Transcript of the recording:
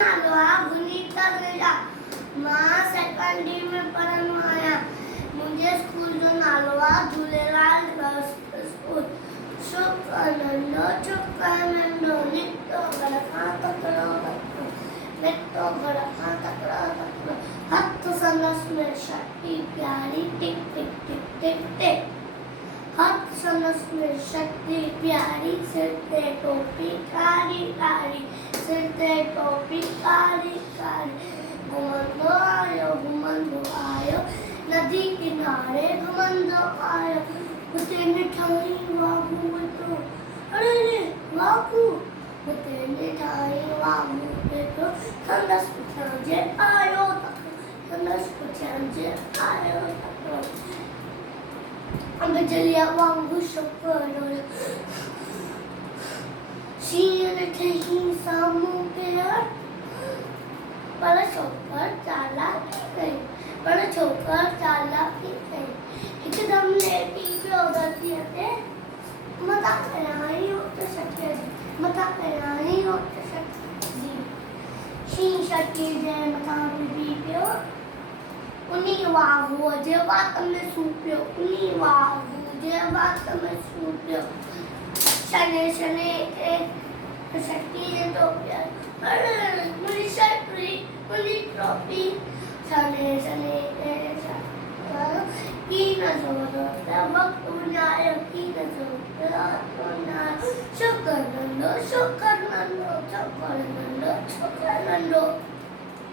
मां सेकंडरी में पढ़ण आया। मुझे स्कूल जो नालो आहे झूलेलाल स्कूल। छोकिरो नंढो छोकिरो नंढो निकितो घर खां तकिड़ो तकिड़ो निकितो घर खां तकिड़ो तकिड़ो हथ संदसि में शक्ति प्यारी टिक टिक टिक टिक टिक हथ संदसि में शक्ति प्यारी सिर ते टोपी कारी कारी सिर ते टोपी कारी कारी घुमंदो आयो नदी किनारे घुमंदो आयो उते मिठाई वागू वेठो अरे वागू उते मिठाई वागू वेठो संदसि पुछण जे आयो बिजलिया वांगुरु शुक्र शींहं ॾिठे ही साम्हूं पिया पर छोकिरो चालाकी कई हिकदमि लेटी पियो धरतीअ ते मथां कयां ई उठ सघिजी शींहं शक्ति जे मथां रुधी पियो उन्ही वाघूअ जे वात में सूपियो शने शक्ति जे टोपिया मुंहिंजी छतरी मुंहिंजी टोपी शने की न जोरो त वक़्तु विञायो की न जोरो शुक्र नंढो छोकिरो नंढो